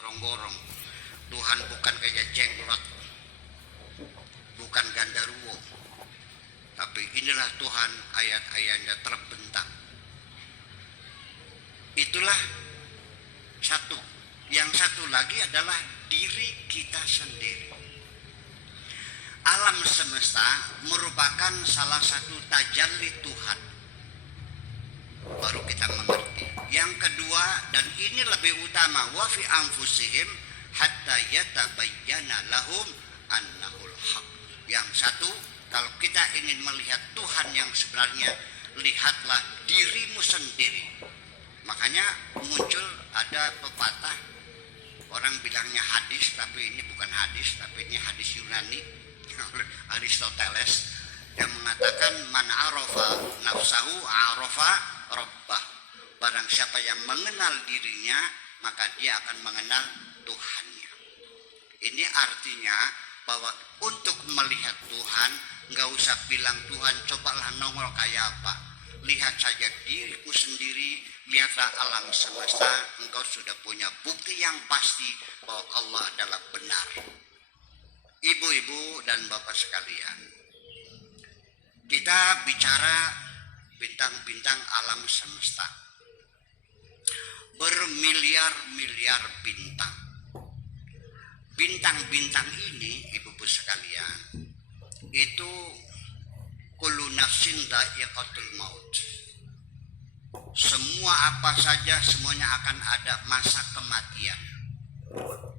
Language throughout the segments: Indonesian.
gorong-gorong. Tuhan bukan kayak jenglot, bukan gandaruwo, tapi inilah Tuhan, ayat-ayatnya terbentang. Itulah satu. Yang satu lagi adalah diri kita sendiri. Alam semesta merupakan salah satu tajalli Tuhan. Baru kita mengerti. Yang kedua, dan ini lebih utama, wa fi anfusihim hatta yatabayyana lahum annahul haq. Yang satu, kalau kita ingin melihat Tuhan yang sebenarnya, lihatlah dirimu sendiri. Makanya muncul ada pepatah, orang bilangnya hadis, tapi ini bukan hadis, tapi ini hadis Yunani, Aristoteles, yang mengatakan man arafa nafsahu arafa rabbah. Barang siapa yang mengenal dirinya, maka dia akan mengenal Tuhannya. Ini artinya bahwa untuk melihat Tuhan, nggak usah bilang Tuhan cobalah nongol kayak apa. Lihat saja diriku sendiri, lihatlah alam semesta, engkau sudah punya bukti yang pasti bahwa Allah adalah benar. Ibu-ibu dan bapak sekalian, kita bicara bintang-bintang alam semesta. Bermiliar-miliar bintang. Bintang-bintang ini, ibu-ibu sekalian, itu kullu nafsin dha'iqatul maut. Semua apa saja, semuanya akan ada masa kematian.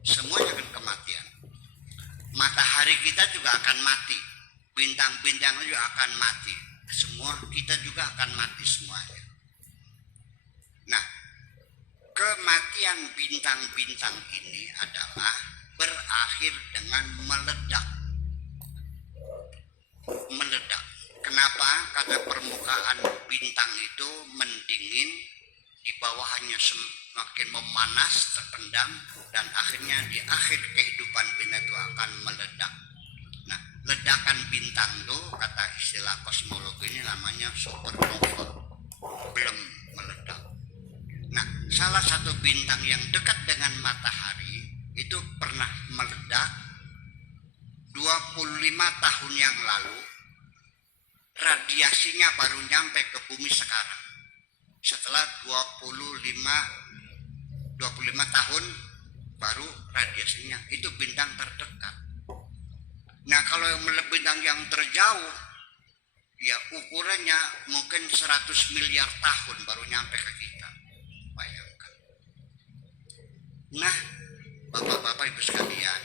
Semuanya akan kematian. Matahari kita juga akan mati. Bintang-bintang juga akan mati. Semua kita juga akan mati semuanya. Nah, kematian bintang-bintang ini adalah berakhir dengan meledak. Meledak. Kenapa? Karena permukaan bintang itu mendingin, di bawahnya semakin memanas, terpendam, dan akhirnya di akhir kehidupan bintang itu akan meledak. Nah, ledakan bintang itu, kata istilah kosmologi ini namanya supernova, belum meledak. Nah, salah satu bintang yang dekat dengan matahari itu pernah meledak 25 tahun yang lalu. Radiasinya baru nyampe ke bumi sekarang. Setelah 25 tahun baru radiasinya. Itu bintang terdekat. Nah, kalau yang bintang yang terjauh, ya ukurannya mungkin 100 miliar tahun baru nyampe ke kita. Bayangkan. Nah, bapak-bapak ibu sekalian,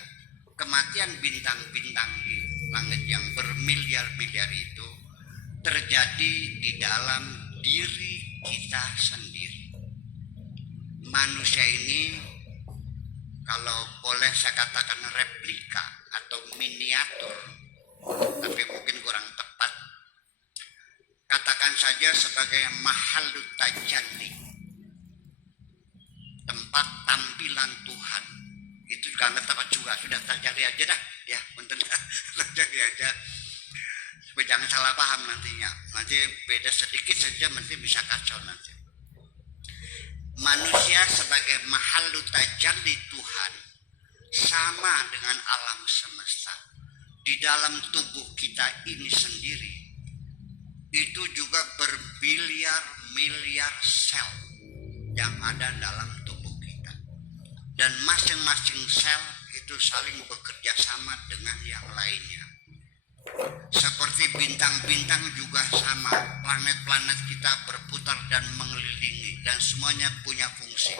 kematian bintang-bintang di langit yang bermiliar-miliar itu terjadi di dalam diri kita sendiri. Manusia ini, kalau boleh saya katakan replika atau miniatur, tapi mungkin kurang tepat, katakan saja sebagai mahallut tajalli, tempat tampilan Tuhan. Itu juga nggak tepat juga, sudah tajalli aja dah, ya, bentar tajalli aja. Supaya jangan salah paham nantinya. Nanti beda sedikit saja nanti bisa kacau nanti. Manusia sebagai mahallu tajalli Tuhan sama dengan alam semesta. Di dalam tubuh kita ini sendiri itu juga berbiliar-miliar sel yang ada dalam tubuh kita. Dan masing-masing sel itu saling bekerja sama dengan yang lainnya. Seperti bintang-bintang juga sama, planet-planet kita berputar dan mengelilingi, dan semuanya punya fungsi.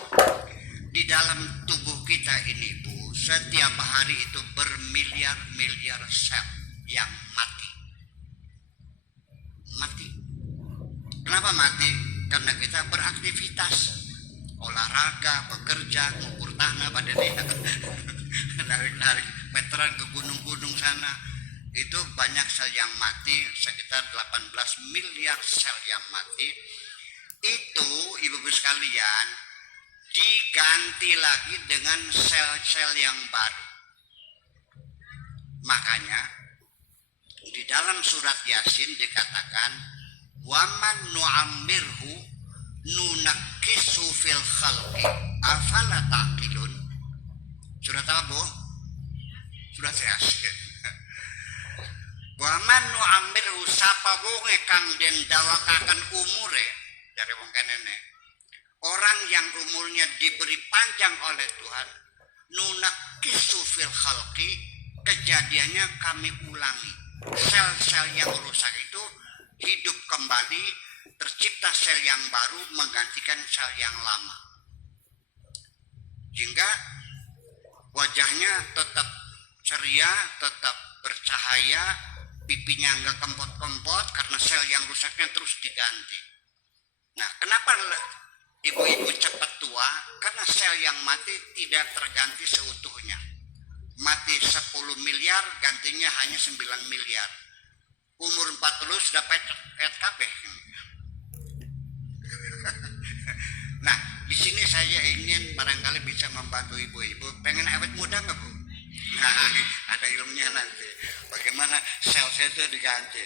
Di dalam tubuh kita ini, Bu, setiap hari itu bermiliar-miliar sel yang mati. Mati. Kenapa mati? Karena kita beraktivitas, olahraga, bekerja, ngukur tanah pada dia, narik-narik meteran ke gunung-gunung sana. Itu banyak sel yang mati, sekitar 18 miliar sel yang mati. Itu ibu-ibu sekalian diganti lagi dengan sel-sel yang baru. Makanya di dalam surat Yasin dikatakan waman nu'ammirhu nunakkisu fil khalqi afala taqilun. Sudah tahu Bu? Sudah saya asik. Wa man nu'ammir sapa wonge kang den dawakaken umure dari wong kenene. Orang yang umurnya diberi panjang oleh Tuhan, nunakisu fil khalqi, kejadiannya kami ulangi. Sel-sel yang rusak itu hidup kembali, tercipta sel yang baru menggantikan sel yang lama. Sehingga wajahnya tetap ceria, tetap bercahaya, pipinya nggak kempot-kempot karena sel yang rusaknya terus diganti. Nah, kenapa ibu-ibu cepat tua? Karena sel yang mati tidak terganti seutuhnya. Mati 10 miliar, gantinya hanya 9 miliar. Umur 40 sudah pet kabeh. Nah, di sini saya ingin barangkali bisa membantu ibu-ibu. Pengen awet muda nggak Bu? Nah, ada ilmunya nanti. Bagaimana sel-sel itu diganti.